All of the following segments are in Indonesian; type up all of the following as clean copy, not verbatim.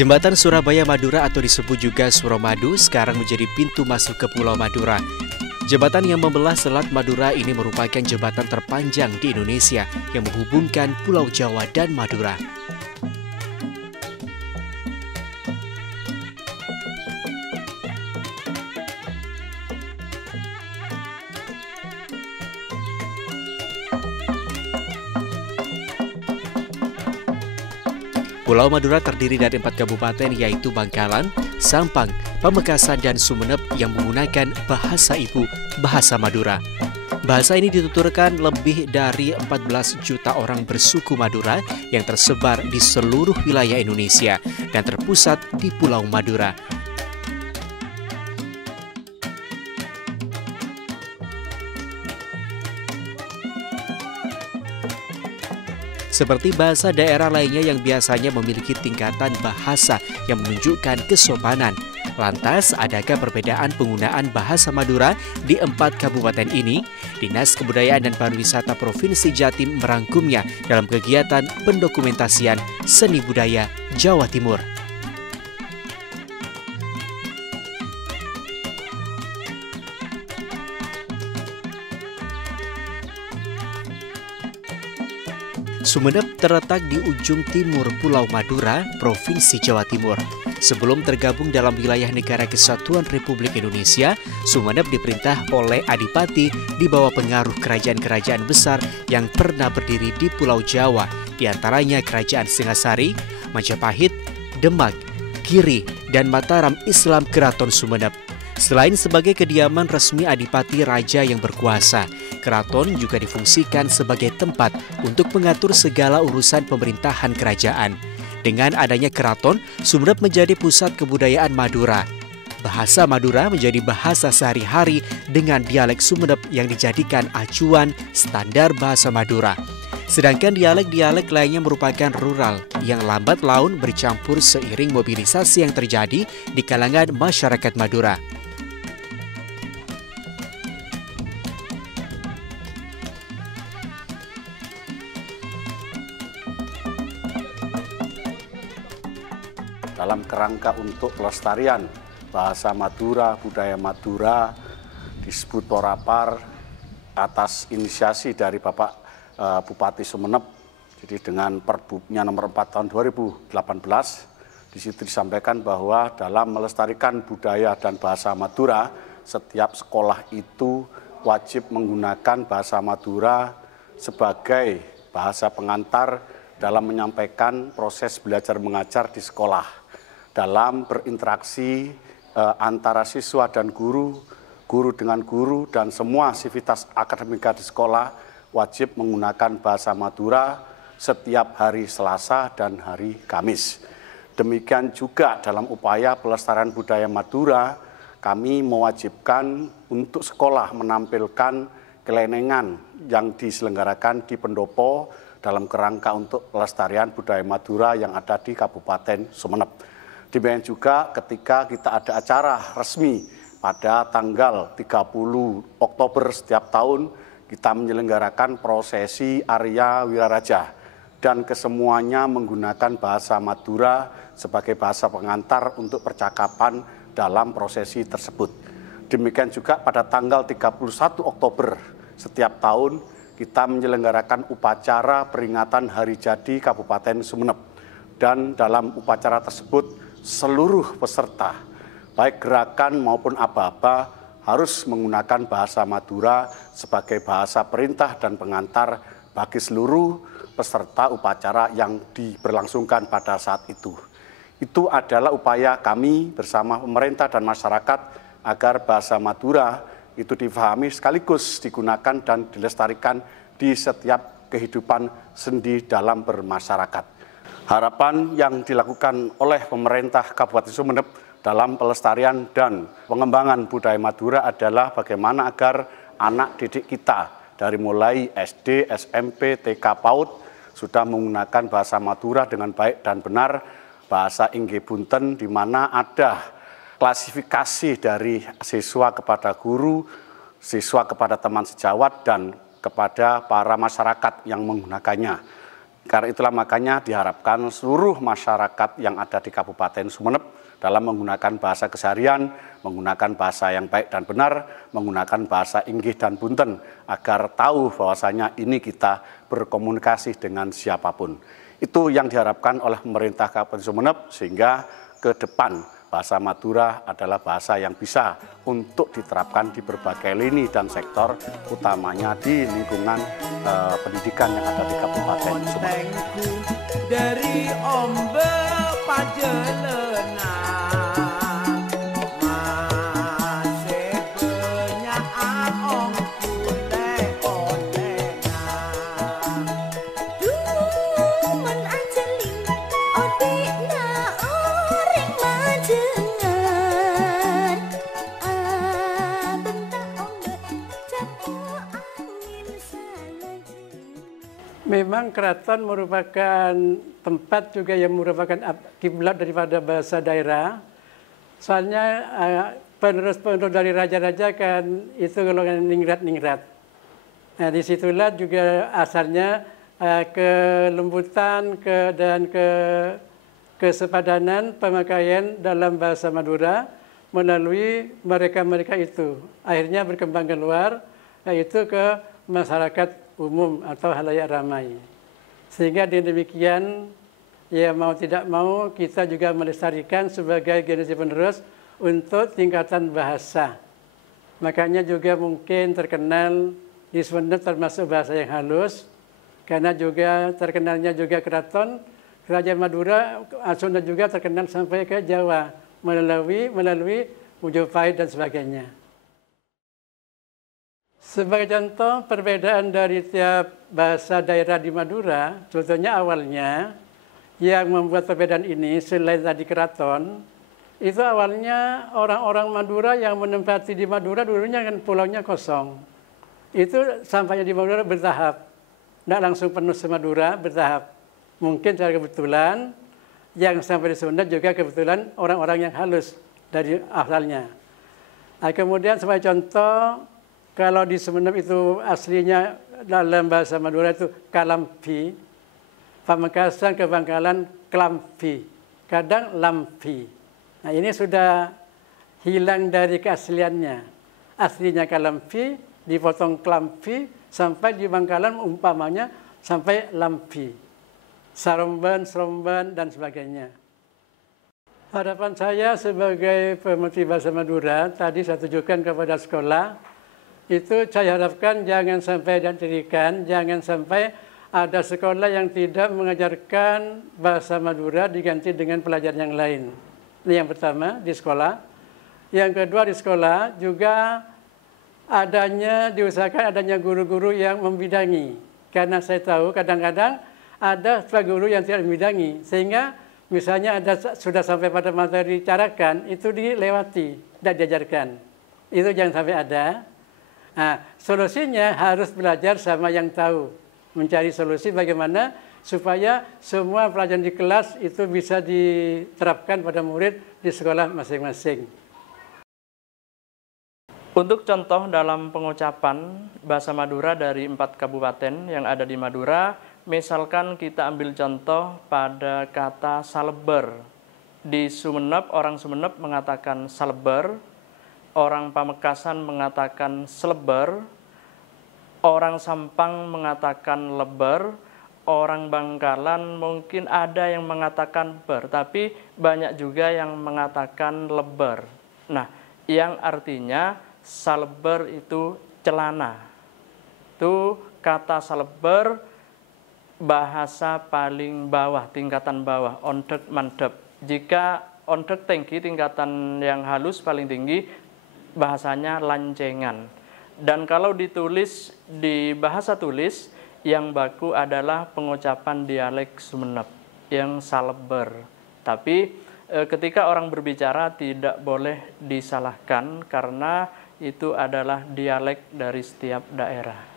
Jembatan Surabaya Madura atau disebut juga Suramadu sekarang menjadi pintu masuk ke Pulau Madura. Jembatan yang membelah Selat Madura ini merupakan jembatan terpanjang di Indonesia yang menghubungkan Pulau Jawa dan Madura. Pulau Madura terdiri dari 4 kabupaten yaitu Bangkalan, Sampang, Pamekasan, dan Sumeneb yang menggunakan bahasa ibu, bahasa Madura. Bahasa ini dituturkan lebih dari 14 juta orang bersuku Madura yang tersebar di seluruh wilayah Indonesia dan terpusat di Pulau Madura. Seperti bahasa daerah lainnya yang biasanya memiliki tingkatan bahasa yang menunjukkan kesopanan. Lantas, adakah perbedaan penggunaan bahasa Madura di 4 kabupaten ini? Dinas Kebudayaan dan Pariwisata Provinsi Jatim merangkumnya dalam kegiatan pendokumentasian seni budaya Jawa Timur. Sumeneb terletak di ujung timur Pulau Madura, Provinsi Jawa Timur. Sebelum tergabung dalam wilayah Negara Kesatuan Republik Indonesia, Sumeneb diperintah oleh Adipati di bawah pengaruh kerajaan-kerajaan besar yang pernah berdiri di Pulau Jawa, di antaranya Kerajaan Singasari, Majapahit, Demak, Giri, dan Mataram Islam Keraton Sumeneb. Selain sebagai kediaman resmi Adipati Raja yang berkuasa, keraton juga difungsikan sebagai tempat untuk mengatur segala urusan pemerintahan kerajaan. Dengan adanya keraton, Sumeneb menjadi pusat kebudayaan Madura. Bahasa Madura menjadi bahasa sehari-hari dengan dialek Sumeneb yang dijadikan acuan standar bahasa Madura. Sedangkan dialek-dialek lainnya merupakan rural yang lambat laun bercampur seiring mobilisasi yang terjadi di kalangan masyarakat Madura. Dalam kerangka untuk pelestarian bahasa Madura, budaya Madura, disebut Porapar atas inisiasi dari Bapak Bupati Sumeneb. Jadi dengan Perbupnya nomor 4 tahun 2018, di situ disampaikan bahwa dalam melestarikan budaya dan bahasa Madura, setiap sekolah itu wajib menggunakan bahasa Madura sebagai bahasa pengantar dalam menyampaikan proses belajar mengajar di sekolah. Dalam berinteraksi antara siswa dan guru, guru dengan guru, dan semua aktivitas akademika di sekolah wajib menggunakan bahasa Madura setiap hari Selasa dan hari Kamis. Demikian juga dalam upaya pelestarian budaya Madura, kami mewajibkan untuk sekolah menampilkan kelenengan yang diselenggarakan di pendopo dalam kerangka untuk pelestarian budaya Madura yang ada di Kabupaten Sumeneb. Demikian juga ketika kita ada acara resmi pada tanggal 30 Oktober setiap tahun, kita menyelenggarakan prosesi Arya Wiraraja dan kesemuanya menggunakan bahasa Madura sebagai bahasa pengantar untuk percakapan dalam prosesi tersebut. Demikian juga pada tanggal 31 Oktober setiap tahun kita menyelenggarakan upacara peringatan Hari Jadi Kabupaten Sumeneb. Dan dalam upacara tersebut seluruh peserta, baik gerakan maupun aba-aba, harus menggunakan bahasa Madura sebagai bahasa perintah dan pengantar bagi seluruh peserta upacara yang diberlangsungkan pada saat itu. Itu adalah upaya kami bersama pemerintah dan masyarakat agar bahasa Madura itu difahami sekaligus digunakan dan dilestarikan di setiap kehidupan sendi dalam bermasyarakat. Harapan yang dilakukan oleh pemerintah Kabupaten Sumeneb dalam pelestarian dan pengembangan budaya Madura adalah bagaimana agar anak didik kita dari mulai SD, SMP, TK, PAUD sudah menggunakan bahasa Madura dengan baik dan benar, bahasa Inggih Bunten, di mana ada klasifikasi dari siswa kepada guru, siswa kepada teman sejawat, dan kepada para masyarakat yang menggunakannya. Karena itulah makanya diharapkan seluruh masyarakat yang ada di Kabupaten Sumeneb dalam menggunakan bahasa keseharian, menggunakan bahasa yang baik dan benar, menggunakan bahasa inggih dan punten, agar tahu bahwasanya ini kita berkomunikasi dengan siapapun. Itu yang diharapkan oleh pemerintah Kabupaten Sumeneb, sehingga ke depan bahasa Madura adalah bahasa yang bisa untuk diterapkan di berbagai lini dan sektor, utamanya di lingkungan pendidikan yang ada di Kabupaten Sumeneb. Dari ombe pajelena masih banyak aong kulai olena Duman anjeling odina orang majengan bentak ombe jatuh angin salajeng. Memang keraton merupakan tempat juga yang merupakan kiblat daripada bahasa daerah. Soalnya penerus-penerus dari raja-raja kan itu golongan ningrat-ningrat. Nah, disitulah juga asalnya kelembutan dan kesepadanan pemakaian dalam bahasa Madura melalui mereka-mereka itu. Akhirnya berkembang keluar, yaitu ke masyarakat umum atau halayak ramai. Sehingga dengan demikian, ya mau tidak mau kita juga melestarikan sebagai generasi penerus untuk tingkatan bahasa. Makanya juga mungkin terkenal di Sumeneb termasuk bahasa yang halus, karena juga terkenalnya juga keraton, Kerajaan Madura, Sunda juga terkenal sampai ke Jawa melalui Mojopahit dan sebagainya. Sebagai contoh perbedaan dari tiap bahasa daerah di Madura, contohnya awalnya yang membuat perbedaan ini selain tadi keraton, itu awalnya orang-orang Madura yang menempati di Madura dulunya kan pulaunya kosong. Itu sampainya di Madura bertahap, tidak langsung penuh se Madura, bertahap. Mungkin secara kebetulan yang sampai di Sunda juga kebetulan orang-orang yang halus dari asalnya. Nah, kemudian sebagai contoh, kalau di Sumeneb itu aslinya dalam bahasa Madura itu kalampi, Pamekasan ke Bangkalan klampi, kadang lampi. Nah, ini sudah hilang dari keasliannya. Aslinya kalampi, dipotong klampi, sampai di Bangkalan umpamanya sampai lampi. Saromban, seromban, dan sebagainya. Harapan saya sebagai pemerhati bahasa Madura, tadi saya tujukan kepada sekolah, itu saya harapkan jangan sampai didirikan, jangan sampai ada sekolah yang tidak mengajarkan bahasa Madura diganti dengan pelajaran yang lain. Ini yang pertama di sekolah. Yang kedua di sekolah juga diusahakan adanya guru-guru yang membidangi. Karena saya tahu kadang-kadang ada guru yang tidak membidangi, sehingga misalnya sudah sampai pada materi carakan, itu dilewati, tidak diajarkan. Itu jangan sampai ada. Nah, solusinya harus belajar sama yang tahu. Mencari solusi bagaimana supaya semua pelajaran di kelas itu bisa diterapkan pada murid di sekolah masing-masing. Untuk contoh dalam pengucapan bahasa Madura dari 4 kabupaten yang ada di Madura, misalkan kita ambil contoh pada kata saleber. Di Sumeneb, orang Sumeneb mengatakan saleber, orang Pamekasan mengatakan seleber, orang Sampang mengatakan leber, orang Bangkalan mungkin ada yang mengatakan ber, tapi banyak juga yang mengatakan leber. Nah, yang artinya saleber itu celana. Itu kata saleber bahasa paling bawah, tingkatan bawah, ondek mandep. Jika ondek tinggi, tingkatan yang halus paling tinggi, bahasanya lancengan. Dan kalau ditulis di bahasa tulis, yang baku adalah pengucapan dialek Sumeneb, yang saleber. Tapi ketika orang berbicara tidak boleh disalahkan karena itu adalah dialek dari setiap daerah.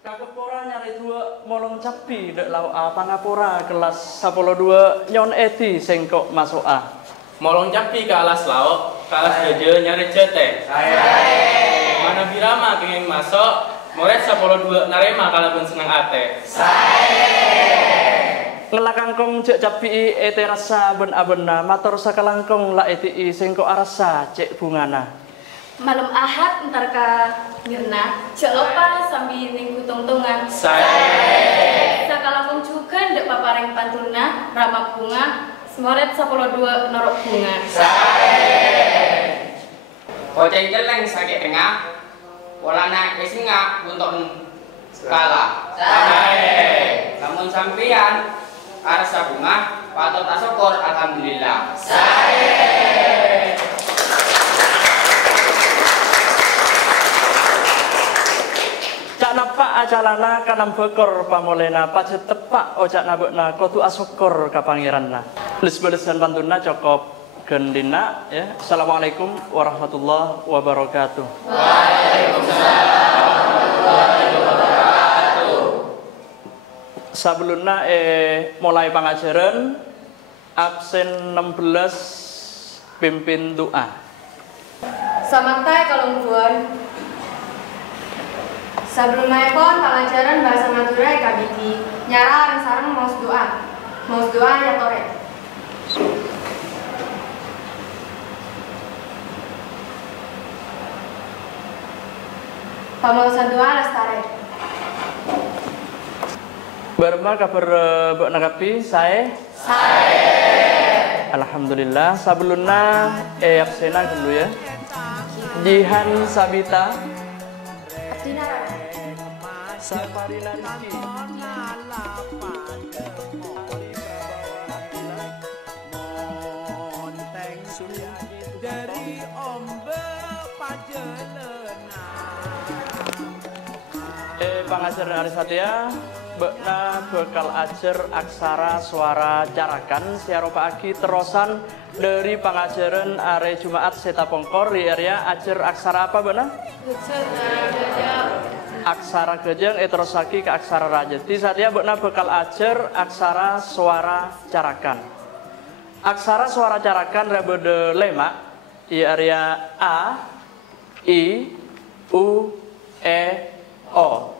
Kakepora nyari dua molong capi dek lau a pangapora kelas 12 nyon eti sengkok masuk a. Molong capi ke alas lauk, ke alas jeje nyari cete. Mana birama kenging masuk, murid 12 narema kalau pun senang ate. ngelakangkong cek capi ete rasa ben abena matur sakalangkong la eti sing kok arasa cek bungana. Malam Ahad ntar ka Mirna cek lopa sambil ning kutung-tungan. Sakalangkong juga ndek papareng pantuna ramah bunga semoret 12 norok bunga. Oceng jeleng sakit tengah, polana kesinga untuk skala. Namun sampean arsa bunga, patut tak syukur alhamdulillah. Cak napa ajalana kanam bekor pamolena pacet tepak ojak nabekna kotu asyukur ka pangeranna. Les-lesan pantuna cukup gendina ya. Assalamualaikum warahmatullahi wabarakatuh. Waalaikumsalam warahmatullahi wabarakatuh. Sebelumnya mulai pengajaran absen 16 pimpin doa. Selamat tay kalau buan. Sebelumnya pun pengajaran bahasa Madura kabiti nyara orang sarang mau doa ya tore. Pamausan doa lestari. Berma kabar Mbak Nagapi saya. Alhamdulillah. Sebelumnya absena dulu ya. Jihan Sabita. Saparina Rizki. Dari ombe pajelena. Pengajaran hari Satya Bekna bakal ajar aksara suara carakan siaropa agi terusan dari pengajaran hari Jumat Seta Pongkor di area ajar aksara apa Bekna? Aksara gejeng terus lagi ke aksara rajeti. Satya Bekna bakal ajar aksara suara carakan. Aksara suara carakan rebede lemak di area A, I, U, E, O.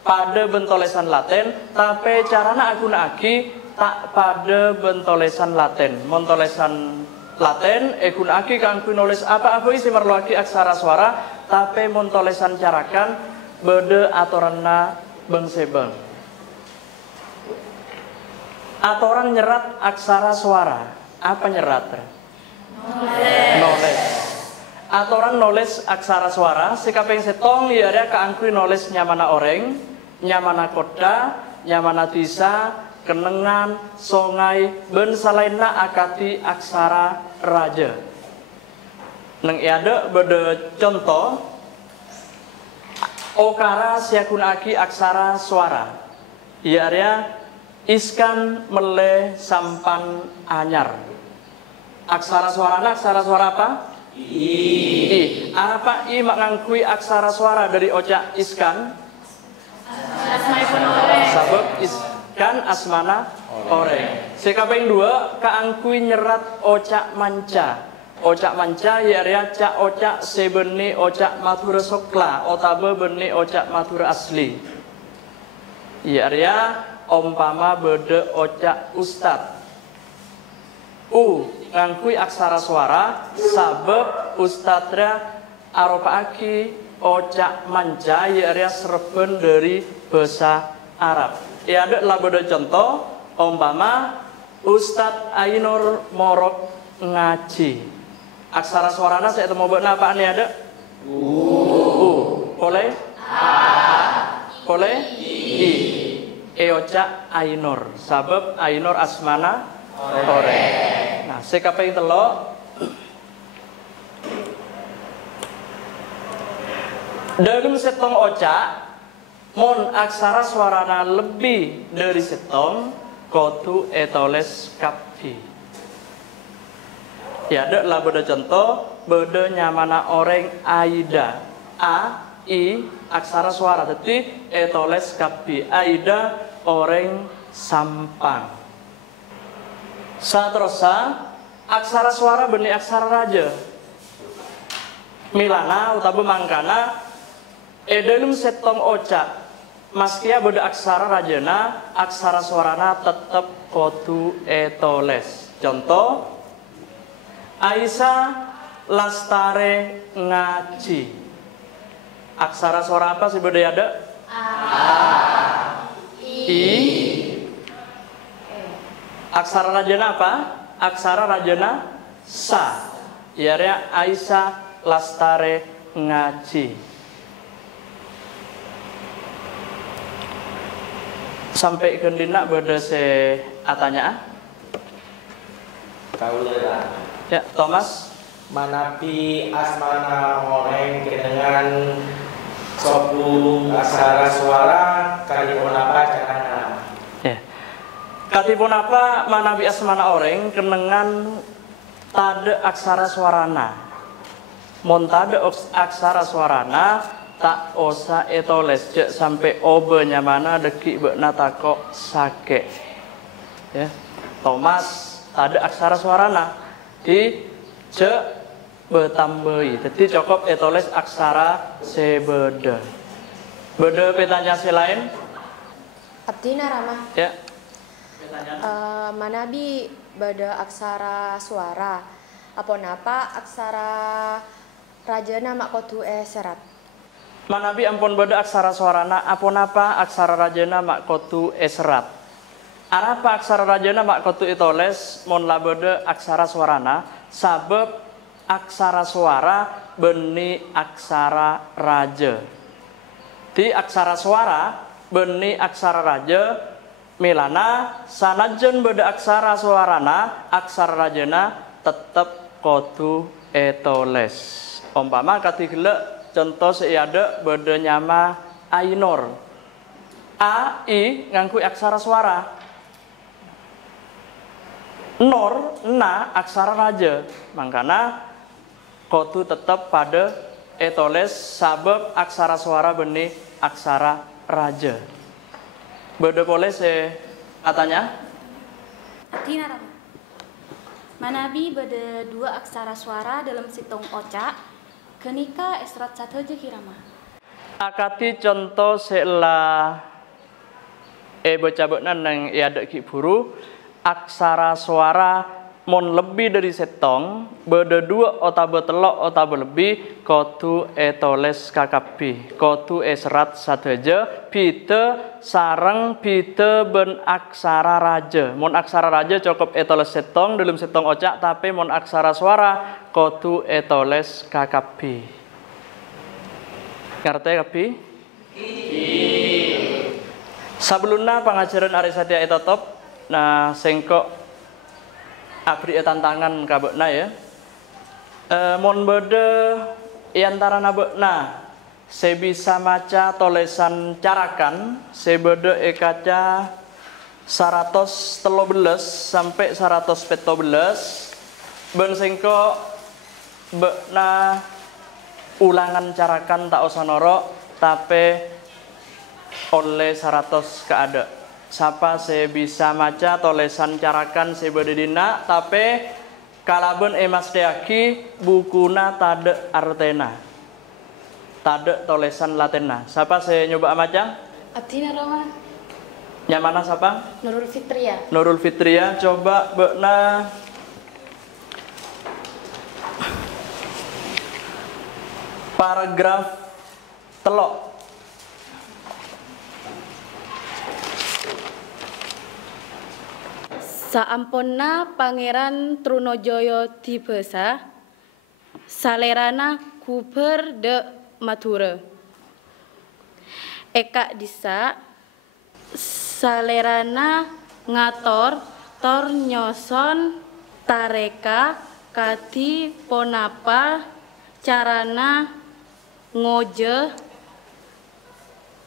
Pada bentolesan Latin, tapi carana aguna agi tak pada bentolesan Latin. Montolesan Latin, guna agi kanggo nulis apa isi merlu agi aksara suara, tapi montolesan carakan bede atoranna bengsebeng. Atoran nyerat aksara suara, apa nyerat? Noles. Atoran noles aksara suara sikaping setong ya ada keangkui noles nyamana oreng, nyamana kota, nyamana disa, kenengan, songai, ben salaina akati aksara raja. Neng iade bede contoh okara siakunaki aksara suara. Ya area iskan mele sampan anyar. Aksara suara apa? I. Apa I mengangkui aksara suara dari ojak iskan? Sabab iskan asmana oreng. Sekapeng dua kaangkui nyerat ojak manca. Ojak manca ya area cak ojak sebeni ojak matura sokla otabe beni ojak matura asli. Ya area umpama bede ojak ustad. Ngangkui aksara suara sabab ustadra aropa aki ojak manca ya area serben dari bahasa Arab. Ya ada lah beda contoh umpama Ustad Ainur Morok ngaji. Aksara suarana saya temu buat apaan ya ada? Boleh? Boleh? I. Ojak Ainur sabab Ainur asmana oreng. Nah, sekapeng telok dalam setong ojak mon aksara suarana lebih dari setong kotu etoles kapi. Ya ada lah beda contoh beda nyamana oreng aida a i aksara suara teti etoles kapi aida oreng sampang. Satrosa aksara suara benih aksara raja. Milana utawa mangkana dalam setong ojak maskia beda aksara rajana, aksara suarana tetap kotu etoles. Contoh, Aisyah lastare ngaji. Aksara suara apa sih beda ada? I. Aksara rajana apa? Aksara rajana sa. Iarea Aisyah lastare ngaji. Sampai kendina beda se atanya. Kaulera. Ya, Thomas. Manapi asmana orang dengan sopu aksara suara kalipun apa carana. Ya. Kalipun apa manapi asmana orang kenengan tade aksara suarana. Mon tade aksara suarana tak osa etoles cek sampai obenya mana deki bekna tako sake. Ya. Thomas tade aksara suarana di cek betambai, jadi cukup etoles aksara sebeda. Beda petanya selain? Abdi Narama. Ya. Manabi beda aksara suara. Apa napa aksara rajana mak kotu serat. Manabi ampun beda aksara suarana. Apa napa aksara rajana mak kotu serat. Apa aksara rajana mak kotu etoles mon la beda aksara suarana sabab aksara suara beni aksara raja. Di aksara suara beni aksara raja milana sanajen beda aksara suarana aksara rajana tetap kotu etoles. Umpama katigele contoh seada beda nyama ainor. A I ngangku aksara suara. Nor na aksara raja. Makanya kotu tetap pada etoles sabab aksara suara benih aksara raja. Beda boleh se atanya? Artinya apa? Manabi beda dua aksara suara dalam situng oca. Kenika esrat satu aja kirama. Akati contoh sela baca bekna nang iada ki buru aksara suara mon lebih dari setong, beda dua otabe telok otabe lebih, kotu etoles kakapi, kotu esrat sateja, pite sarang pite ben aksara raja. Mon aksara raja cukup etoles setong dalam setong ocak, tapi mon aksara suara kotu etoles kakapi. Ngerti kapi? Sebelumnya pengajaran Arisatia etotop, nah sengkok abri tantangan kabekna ya. Mon bede antara nabekna se bisa maca tolesan carakan se bede kaca 113 sampai 117 ben sengko bekna ulangan carakan tak usah norok tapi oleh 100 keada. Siapa saya bisa maca tolesan carakan sebedina tapi kalaben emas deaki bukuna tade artena tade tolesan latena. Siapa saya nyoba maca? Abdi Narama. Yang mana siapa? Nurul Fitria. Nurul Fitria coba bekna paragraf telok. Saamponna Pangeran Trunojoyo dibesa, salerana Guber de Madura. Eka disa, salerana ngator tor nyoson tareka kadi ponapa carana ngoje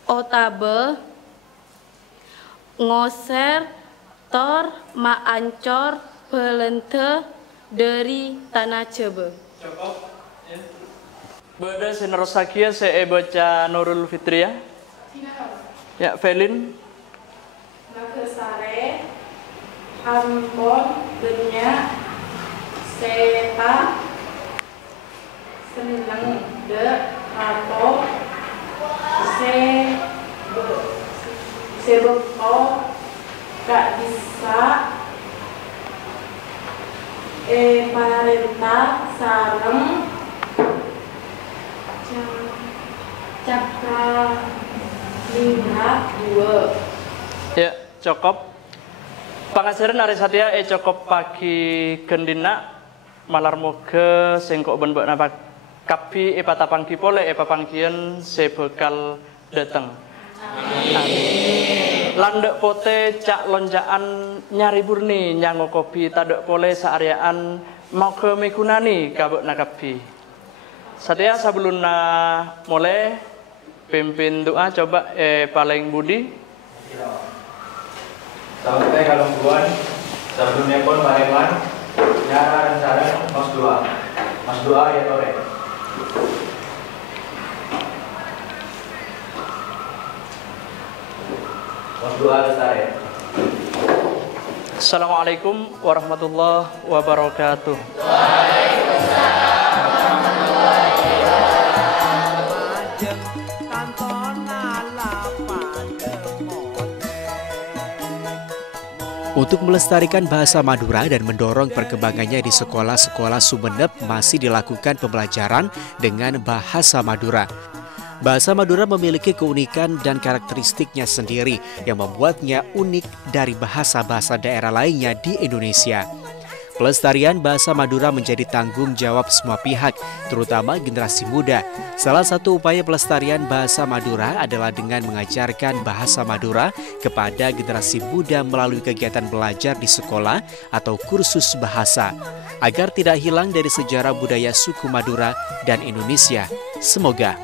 otabe ngoser tor maancor belente dari tanah Jawa. Cukup. Ya. Beda sinerosakia saya baca Nurul Fitria. Ya, Felin. Nagesare ampon banyak seta seneng de atau se sebekal gak bisa parenta sareng cakra lingrat 2. Ya, cukup. Pangajaran hari satya cukup pagi gendina malar moga singkok ben mbok napa kapi patapangki pole papangkian sebekal dateng. Amin. Landek pote cak lonjaan nyari burni nyango kopi tadek pole saariaan mau ke mikunani kabuk nakapi. Satya sebelum mulai pimpin doa coba paling budi. Sampai kalau buan sebelumnya pun pareman nyara rencana mas doa ya tore. Mas doa tare. Assalamualaikum warahmatullahi wabarakatuh. Untuk melestarikan bahasa Madura dan mendorong perkembangannya di sekolah-sekolah Sumeneb masih dilakukan pembelajaran dengan bahasa Madura. Bahasa Madura memiliki keunikan dan karakteristiknya sendiri yang membuatnya unik dari bahasa-bahasa daerah lainnya di Indonesia. Pelestarian bahasa Madura menjadi tanggung jawab semua pihak, terutama generasi muda. Salah satu upaya pelestarian bahasa Madura adalah dengan mengajarkan bahasa Madura kepada generasi muda melalui kegiatan belajar di sekolah atau kursus bahasa, agar tidak hilang dari sejarah budaya suku Madura dan Indonesia. Semoga